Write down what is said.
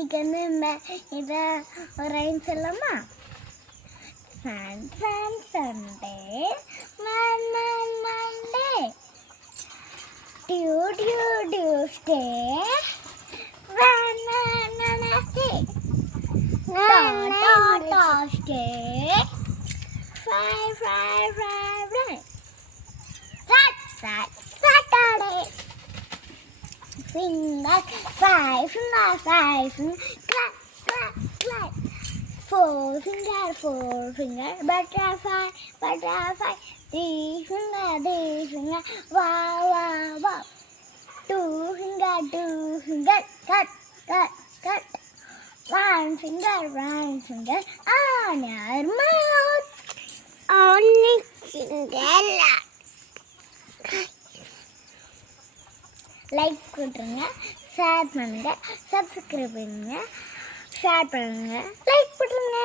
இன்னைக்கு இதை ஒரு ரைம் சொல்லலாமா? Sunday Monday Tuesday Wednesday Thursday Friday Saturday finger five clap four finger butterfly three finger wow two finger cut one finger on your mouth only Cinderella. Like பண்ணுங்க, ஷேர் பண்ணுங்க, சப்ஸ்கிரைப் பண்ணுங்க, ஷேர் பண்ணுங்க, லைக் பண்ணுங்க.